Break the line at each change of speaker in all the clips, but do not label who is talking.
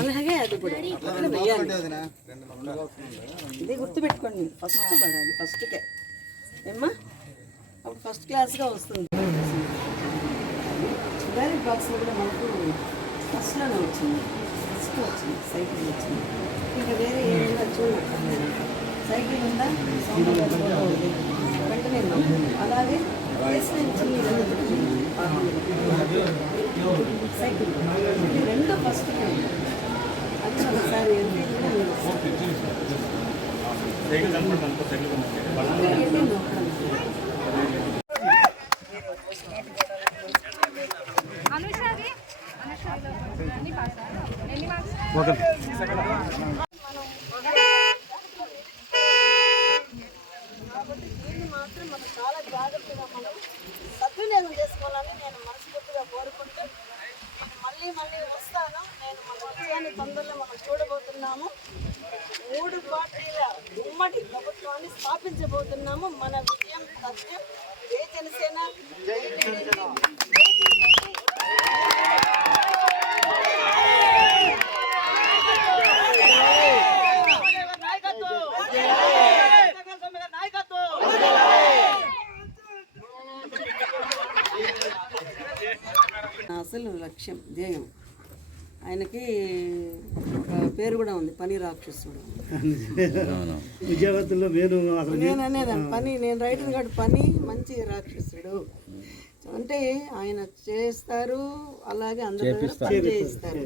అలాగే అది కూడా. ఇది గుర్తుపెట్టుకోండి. ఫస్ట్ పడాలి. ఫస్ట్కే ఏమ్మా? అప్పుడు ఫస్ట్ క్లాస్గా వస్తుంది. డైరెక్ట్ బాక్స్లో కూడా మనకు ఫస్ట్లోనే వచ్చింది. ఫస్ట్ వచ్చింది. సైకిల్ వచ్చింది. ఇంకా వేరే ఏమైనా చూడలేదు సైకిల్ ఉందా? సౌండ్ వెంటనే అలాగే ప్లేస్మెంట్ చిన్ని సైకిల్ ఇది రెండు ఫస్ట్ అది ఒకసారి వెళ్తే కూడా మీరు వెళ్ళి నొక్కడం.
అనుషాది అనుషాది ఎన్ని పాస్ ఎన్ని మార్క్స్
కాబట్టి దీన్ని మాత్రం మనం చాలా జాగ్రత్తగా మనం సద్వినియోగం చేసుకోవాలని నేను మనస్ఫూర్తిగా కోరుకుంటూ నేను మళ్ళీ మళ్ళీ వస్తాను నేను మన విజయాన్ని తొందరలో మనం చూడబోతున్నాము మూడు పార్టీల ఉమ్మడి ప్రభుత్వాన్ని స్థాపించబోతున్నాము మన విజయం సత్యం జై జనసేన జై టీడీపీ, జై బీజేపీ. నా అసలు లక్ష్యం ధ్యేయం. ఆయనకి ఒక పేరు కూడా ఉంది పని రాక్షసుడు.
విజయవంతంలో నేను
నేను అనేదాన్ని పని నేను రైటర్ కాదు పని మంచి రాక్షసుడు. అంటే ఆయన చేస్తారు అలాగే అందరూ చేయిస్తారు.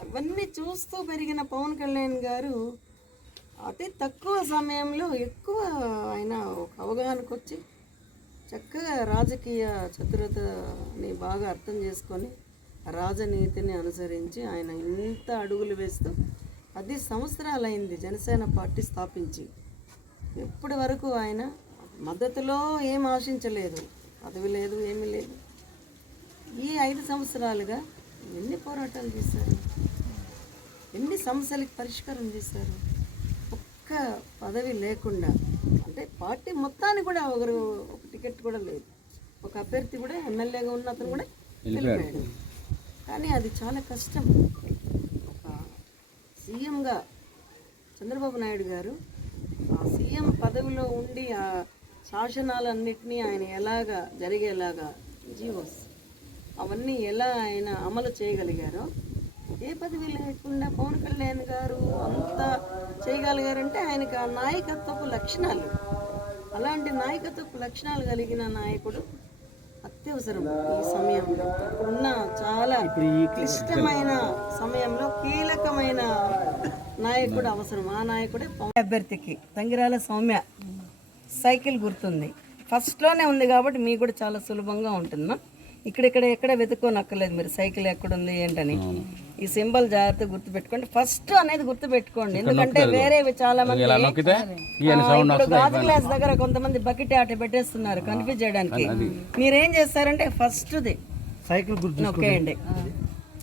అవన్నీ చూస్తూ పెరిగిన పవన్ కళ్యాణ్ గారు అతి తక్కువ సమయంలో ఎక్కువ ఆయన ఒక అవగాహనకు వచ్చి చక్కగా రాజకీయ చతురతని బాగా అర్థం చేసుకొని రాజనీతిని అనుసరించి ఆయన ఇంత అడుగులు వేస్తూ. పది సంవత్సరాలైంది జనసేన పార్టీ స్థాపించి. ఇప్పటి వరకు ఆయన మద్దతులో ఏం ఆశించలేదు. పదవి లేదు ఏమీ లేదు. ఈ ఐదు సంవత్సరాలుగా ఎన్ని పోరాటాలు చేశారు? ఎన్ని సమస్యలకు పరిష్కారం చేశారు? ఒక్క పదవి లేకుండా అంటే పార్టీ మొత్తాన్ని కూడా ఒకరు ఒక టికెట్ కూడా లేదు. ఒక అభ్యర్థి కూడా ఎమ్మెల్యేగా ఉన్న అతను కూడా వెళ్ళిపోయాడు. కానీ అది చాలా కష్టం. ఒక సీఎంగా చంద్రబాబు నాయుడు గారు ఆ సీఎం పదవిలో ఉండి ఆ శాసనాలన్నింటినీ ఆయన ఎలాగా జరిగేలాగా జీవోస్ అవన్నీ ఎలా ఆయన అమలు చేయగలిగారో ఏ పదవి లేకుండా పవన్ కళ్యాణ్ గారు అంత చేయగలిగారంటే ఆయనకి ఆ నాయకత్వపు లక్షణాలు అలాంటి నాయకత్వపు లక్షణాలు కలిగిన నాయకుడు అత్యవసరం ఈ సమయంలో. ఇప్పుడున్న చాలా క్లిష్టమైన సమయంలో కీలకమైన నాయకుడు అవసరం. ఆ నాయకుడే పవన్ అభ్యర్థికి తంగిరాల సౌమ్య సైకిల్ గుర్తుంది. ఫస్ట్లోనే ఉంది కాబట్టి మీకు కూడా చాలా సులభంగా ఉంటుందా ఇక్కడిక్కడ ఎక్కడ వెతుక్కోనక్కర్లేదు మీరు. సైకిల్ ఎక్కడుంది ఏంటని. ఈ సింబల్ జాగ్రత్త గుర్తుపెట్టుకోండి. ఫస్ట్ అనేది గుర్తుపెట్టుకోండి. ఎందుకంటే వేరేవి చాలా మంది ఇప్పుడు గాజు గ్లాస్ దగ్గర కొంతమంది బకెట్ ఆట పెట్టేస్తున్నారు కన్ఫ్యూజ్ చేయడానికి. మీరేం చేస్తారంటే ఫస్ట్ది
సైకిల్ గుర్తు
నొక్కేయండి.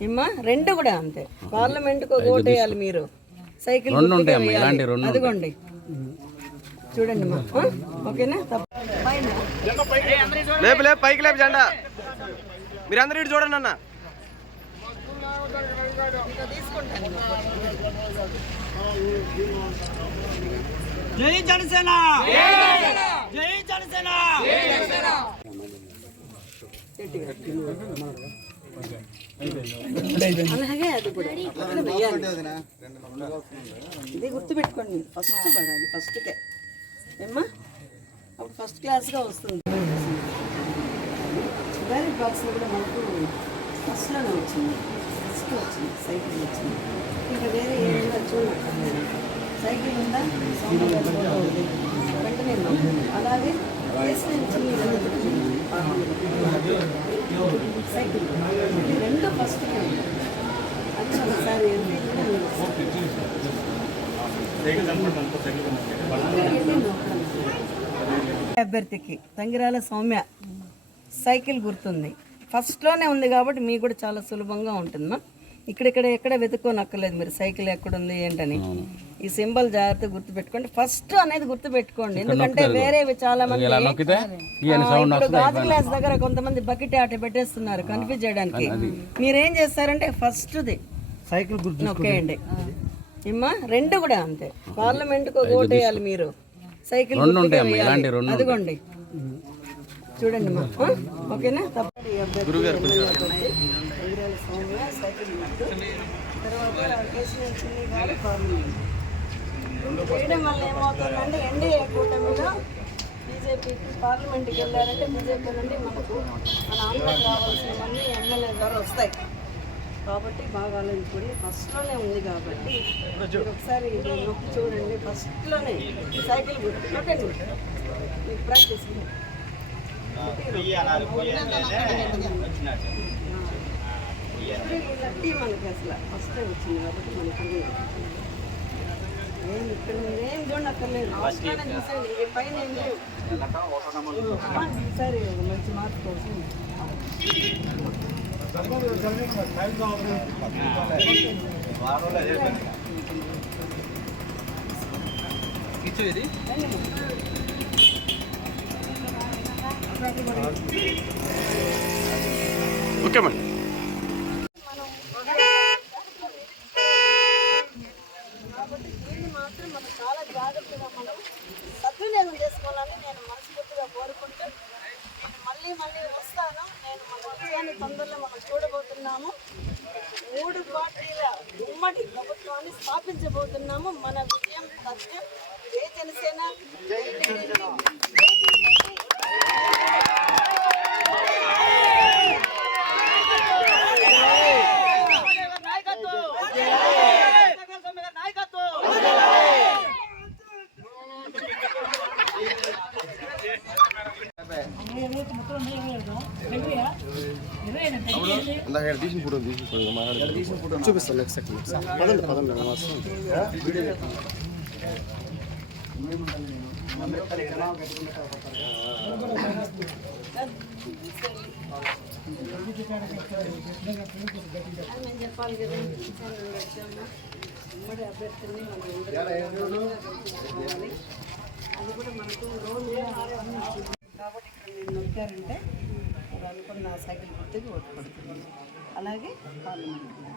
ఏమ్మా? రెండు కూడా అంతే. పార్లమెంట్కు ఓటు వేయాలి మీరు. సైకిల్. అదిగోండి. చూడండి? ఓకేనా?
లేపు లేపు పైకి లేపు జెండా. మీరందరూ ఇటు చూడండి అన్న.
జై జనసేన! జై జనసేన!
అలాగే అది కూడా. ఇది గుర్తుపెట్టుకోండి. ఫస్ట్ పడాలి. ఫస్ట్కే ఏమ్మా? అప్పుడు ఫస్ట్ క్లాస్గా వస్తుంది. డైరెక్ట్ బాక్స్లో కూడా మనకు ఫస్ట్లోనే వచ్చింది. ఫస్ట్ వచ్చింది. సైకిల్ వచ్చింది. ఇంకా వేరే ఏమైనా చూడక్కర్లేదు సైకిల్ ఉందా? వెంటనే. అలాగే సైకిల్. రెండు ఫస్ట్ ఒకసారి. అభ్యర్థికి తంగిరాల సౌమ్య. సైకిల్ గుర్తుంది. ఫస్ట్లోనే ఉంది కాబట్టి మీకు కూడా చాలా సులభంగా ఉంటుందా ఇక్కడిక్కడ ఎక్కడ వెతుక్కోనక్కర్లేదు మీరు సైకిల్ ఎక్కడుంది ఏంటని. ఈ సింబల్ జాగ్రత్త గుర్తుపెట్టుకోండి. ఫస్ట్ అనేది గుర్తుపెట్టుకోండి. ఎందుకంటే వేరేవి చాలా మంది ఇప్పుడు గాజు గ్లాస్ దగ్గర కొంతమంది బకెట్ ఆట పెట్టేస్తున్నారు కన్ఫ్యూజ్ చేయడానికి. మీరేం చేస్తారంటే ఫస్ట్ది
సైకిల్ గుర్తు
నొక్కేయండి. ఏమ్మా రెండు కూడా అంతే. పార్లమెంట్కి ఒక ఓటు వేయాలి మీరు. సైకిల్. అదిగోండి. చూడండి ఆ? ఓకేనా? వేయడం వల్ల ఏమవుతుందంటే ఎన్డీఏ కూటమిలో బీజేపీకి పార్లమెంట్కి వెళ్ళారంటే బీజేపీ నుండి మనకు మన ఆంధ్రాకి రావాల్సినవన్నీ ఎమ్మెల్యే గారు వస్తాయి. కాబట్టి బాగా ఆలోచించుకోండి. ఫస్ట్లోనే ఉంది కాబట్టి ఒకసారి నొక్కి చూడండి. ఫస్ట్లోనే సైకిల్ గుర్తు ప్రాక్టీస్ లక్కీ మనకి అసలు ఫస్ట్ వచ్చింది కాబట్టి మనకి ఏం ఇక్కడ మీరేం చూడక్కర్లేదు ఫస్ట్లోనే చూసేయండి ఈ పైన ఏం లేవు అమ్మా, ఈసారి ఒక మంచి మార్క్ కోసం
ఓకే మేడం
కాబట్టి దీన్ని మాత్రం మనం చాలా జాగ్రత్తగా మనం సద్వినియోగం చేసుకోవాలని నేను మనస్ఫూర్తిగా కోరుకుంటూ నేను మళ్ళీ మళ్ళీ వస్తాను నేను మన విజయాన్ని తొందరలో మనం చూడబోతున్నాము మూడు పార్టీల ఉమ్మడి ప్రభుత్వాన్ని స్థాపించబోతున్నాము మన విజయం సత్యం ఏ జనసేన జై టీడీపీ, జై బీజేపీ.
చూపిస్తాను నెక్స్ట్ సెకండ్ పదండి పదండి
నేను చెప్పాలి కదా ఉమ్మడి అభ్యర్థిని మనం. అది కూడా మనకు లోన్ కాబట్టి ఇక్కడ నేను నొక్కారంటే అనుకున్న సైకిల్ గుర్తుకి ఓటు పడుతుంది అలాగే పార్లమెంట్ కూడా.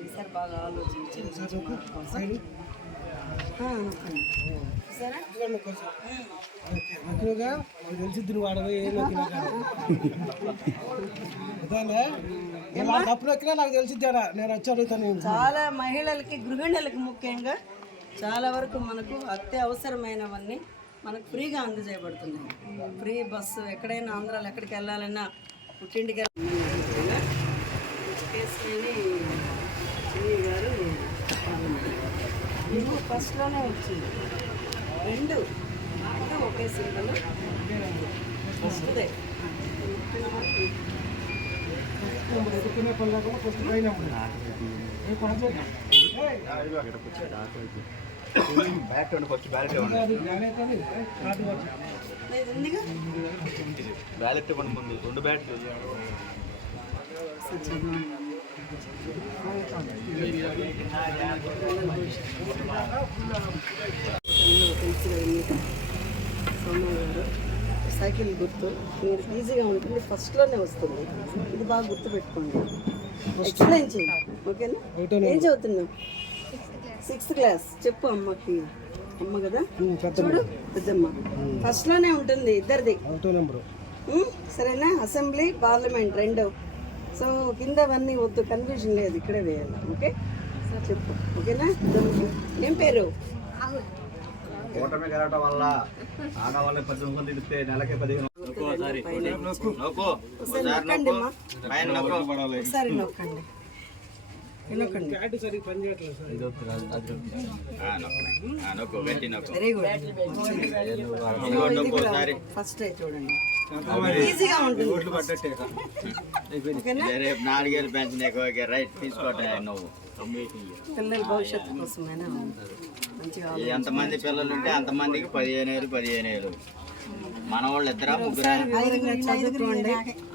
ఈసారి బాగా ఆలోచించి
నాకు నేను తెలిసిద్ది వచ్చి అడుగుతాను
చాలా మహిళలకి గృహిణులకి ముఖ్యంగా చాలా వరకు మనకు అత్యవసరమైనవన్నీ మనకు ఫ్రీగా అందజేయబడుతున్నాయి ఫ్రీ బస్సు ఎక్కడైనా ఆంధ్రాలో ఎక్కడికి వెళ్ళాలన్నా పుట్టింటికి వెళ్ళాలన్నా కేసులేని చిన్ని గారు ఇవి ఫస్ట్లోనే వచ్చింది. రెండు. అంటే ఒకే సింబల్. ఫస్ట్దే
ఫస్ట్ పైన
ఫస్ట్ బ్యాలెట్ ఇవ్వండి ముందు రెండు
గారు సైకిల్ గుర్తు. మీరు ఈజీగా ఉంటుంది. ఫస్ట్లోనే వస్తుంది. ఇది బాగా గుర్తు పెట్టుకోండి ఎక్స్ప్లెయిన్ చేయండి. ఓకేనా ఏం చదువుతున్నావు? Sixth class. చెప్పు అమ్మకి. అమ్మ కదా? చూడు పెద్దమ్మ. ఫస్ట్లోనే ఉంటుంది ఇద్దరిది. సరేనా? అసెంబ్లీ పార్లమెంట్ రెండు. సో కిందవన్నీ వద్దు కన్ఫ్యూజన్ లేదు ఇక్కడే వేయాలి. ఓకే? చెప్పు. ఓకేనా. ఏం పేరు?
ఓటమి గెలవటం వల్ల ఆడవాళ్ళకి పద్దెనిమిది మంది ఇస్తే నెలకి పదిహేను ఒకసారి నొక్కు.
ఒకసారి నొక్కండి. ఫస్ట్ చూడండి ఈజీగా ఉంటుంది ఓకేనా
ఇదే రేపు నాలుగేళ్ళు పెన్షన్ రైట్ తీసుకోవటం నువ్వు
పిల్లల భవిష్యత్తు కోసమైనా మంచిగా
ఎంతమంది పిల్లలు ఉంటే అంతమందికి పదిహేను వేలు పదిహేను వేలు. మన వాళ్ళు ఇద్దరా ముగ్గురా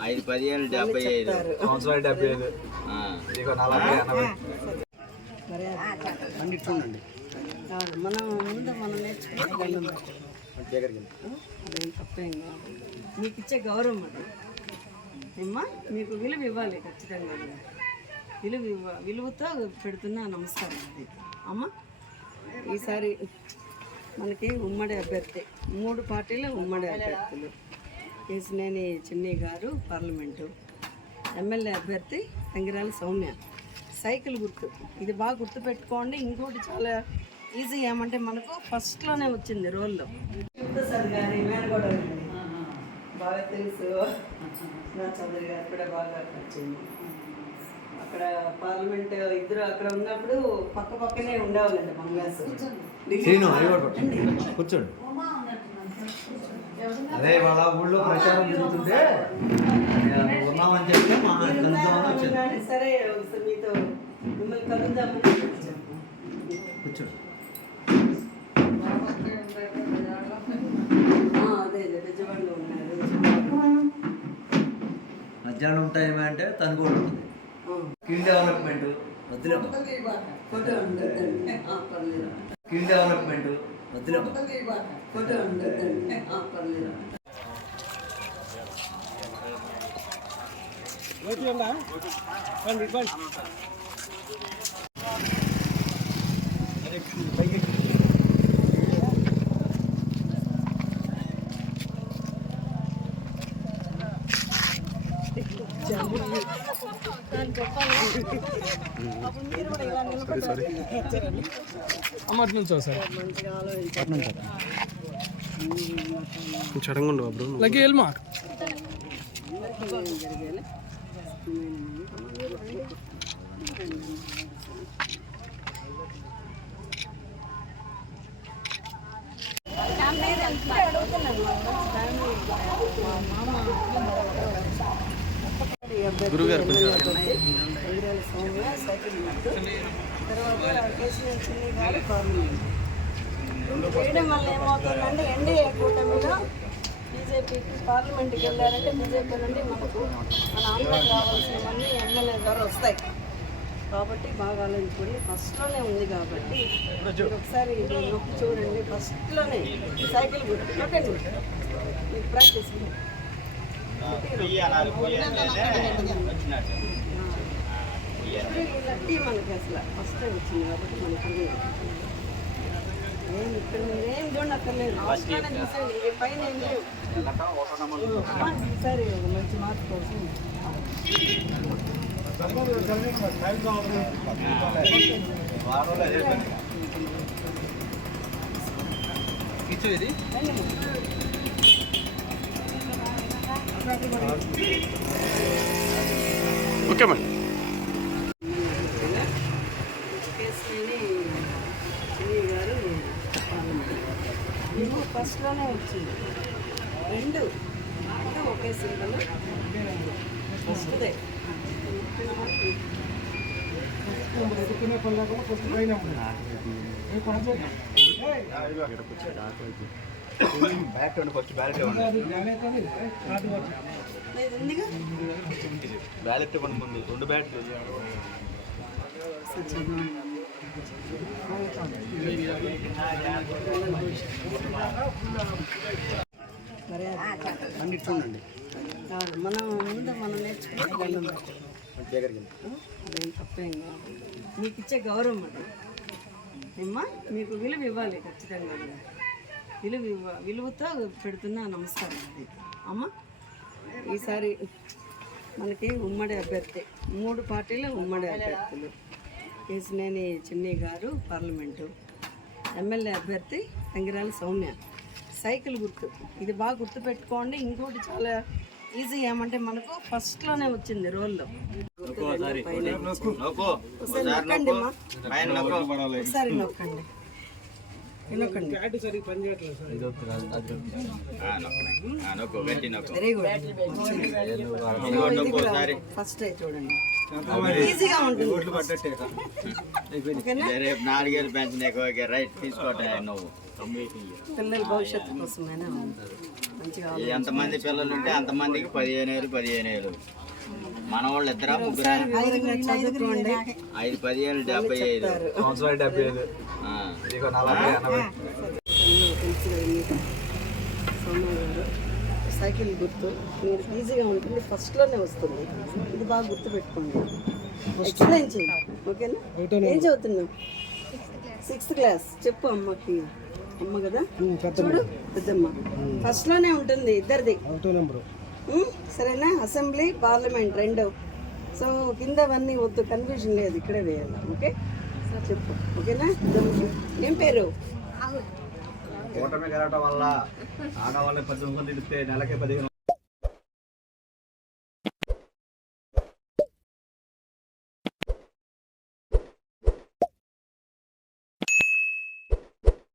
ఐదు పదిహేను డెబ్బై ఐదు.
సంవత్సరాలు డెబ్బై ఐదు. నలభై ఎనభై.
మనం ముందు మీకు ఇచ్చే గౌరవం అది. ఏమ్మా మీకు విలువ ఇవ్వాలి ఖచ్చితంగా. విలువ ఇవ్వ విలువతో పెడుతున్న నమస్కారం అది. అమ్మ ఈసారి మనకి ఉమ్మడి అభ్యర్థి. మూడు పార్టీలు ఉమ్మడి అభ్యర్థులు. కేసినేని చిన్ని గారు పార్లమెంటు. ఎమ్మెల్యే అభ్యర్థి తంగిరాల సౌమ్య. సైకిల్ గుర్తు. ఇది బాగా గుర్తు పెట్టుకోండి. ఇంకోటి చాలా ఈజీ ఏమంటే మనకు ఫస్ట్లోనే వచ్చింది రోల్లో సార్ గారి మేనగోడ బాగా తెలుసు. నా చౌదరి గారు కూడా బాగా వచ్చింది అక్కడ పార్లమెంట్ ఇద్దరు అక్కడ ఉన్నప్పుడు పక్క పక్కనే ఉండేవాళ్ళండి బంగ్లాస్.
కూర్చోండి. అదే వాళ్ళ ఊళ్ళో ప్రచారం జరుగుతుంటే ఉన్నామని చెప్తే మా
సరే మీతో మిమ్మల్ని కలుద్దామని.
కూర్చోండి.
అదే అదే
మధ్యాహ్నం టైం అంటే తను కూడా ఉంటుంది. స్కిల్ డెవలప్మెంట్ వద్దులే స్కిల్ డెవలప్మెంట్
ఆ, పర్లేదు.
అమ్మటి నుంచి సార్.
ఉండవు బ్రో
లగ్గి వెళ్ళమా
అందరికీ న్యాయం జరగాలి
గురుగారు
సౌమ్య సైకిల్ గుర్తు. తర్వాత కేసీఆర్ చిన్ని గారు పార్లమెంట్ చేయడం వల్ల ఏమవుతుందంటే ఎన్డీఏ కూటమిలో బీజేపీకి పార్లమెంట్కి వెళ్ళారంటే బీజేపీ నుండి మనకు మన ఆంధ్రాకి రావాల్సినవన్నీ ఎమ్మెల్యే ద్వారా వస్తాయి కాబట్టి బాగా ఆలోచించుకోండి ఫస్ట్లోనే ఉంది కాబట్టి ఒకసారి చూడండి ఫస్ట్లోనే సైకిల్ గుర్తు ప్రాక్టీస్. టీ మనకి అసలు ఫస్ట్ టైం వచ్చింది కాబట్టి మనకి ఏం ఇక్కడ మీరేం చూడక్కర్లేదు ఫస్ట్లోనే పైన ఏం లేవు మంచి మార్క్ కోసం
ఓకే మేడం.
ఫస్ట్లోనే వచ్చింది. రెండు. అంటే ఒకే సింబల్. ఫస్ట్దే
ఎదుర్కొనే పని లేకుండా ఫస్ట్ పైన
బ్యాట్ ఫస్ట్ బ్యాలెట్ ఇవ్వండి బ్యాలెట్ ఇవ్వండి ముందు రెండు బ్యాట్లు
ఆ, మనం ముందు మనం నేర్చుకునే దండం అదేం తప్పేం కాదు మీకు ఇచ్చే గౌరవం అది ఏమ్మా మీకు విలువ ఇవ్వాలి ఖచ్చితంగా విలువ విలువతో పెడుతున్న నమస్కారం అది. అమ్మ ఈసారి మనకి ఉమ్మడి అభ్యర్థి మూడు పార్టీలు ఉమ్మడి అభ్యర్థులు. కేసినేని చిన్ని గారు పార్లమెంటు. ఎమ్మెల్యే అభ్యర్థి తంగిరాల సౌమ్య. సైకిల్ గుర్తు. ఇది బాగా గుర్తు పెట్టుకోండి ఇంకోటి చాలా ఈజీ ఏమంటే మనకు ఫస్ట్లోనే వచ్చింది రోల్లో. ఒకసారి నొక్కండి. ఫస్ట్ చూడండి. ఈజీగా ఉంటుంది. ఓకేనా?
రేపు నాలుగేళ్ళు ఎక్కువ రైట్ తీసుకోవటం నువ్వు.
పిల్లల భవిష్యత్తు కోసమైనా?
ఎంతమంది పిల్లలు ఉంటే అంతమందికి పదిహేను వేలు పదిహేను వేలు. మన వాళ్ళు ఇద్దరా ముగ్గురా ఐదు పదిహేను డెబ్బై ఐదు.
సంవత్సరాలు డెబ్బై ఐదు.
సైకిల్ గుర్తు. మీరు ఈజీగా ఉంటుంది ఫస్ట్లోనే వస్తుంది. ఇది బాగా గుర్తు పెట్టుకోండి ఎక్స్ప్లెయిన్ చేయండి ఓకేనా ఏం చదువుతున్నావు? సిక్స్త్ క్లాస్ చెప్పు అమ్మకి. అమ్మ కదా? చూడు పెద్దమ్మ. ఫస్ట్లోనే ఉంటుంది ఇద్దరిది. సరేనా? అసెంబ్లీ పార్లమెంట్ రెండు. సో కింద అవన్నీ వద్దు కన్ఫ్యూజన్ లేదు ఇక్కడే వేయాలి ఓకే? చెప్పు. ఓకేనా? ఏం పేరు?
గెలవటం వల్ల ఆడవాళ్ళని పది మంది ఇస్తే నెలకే పదిహేను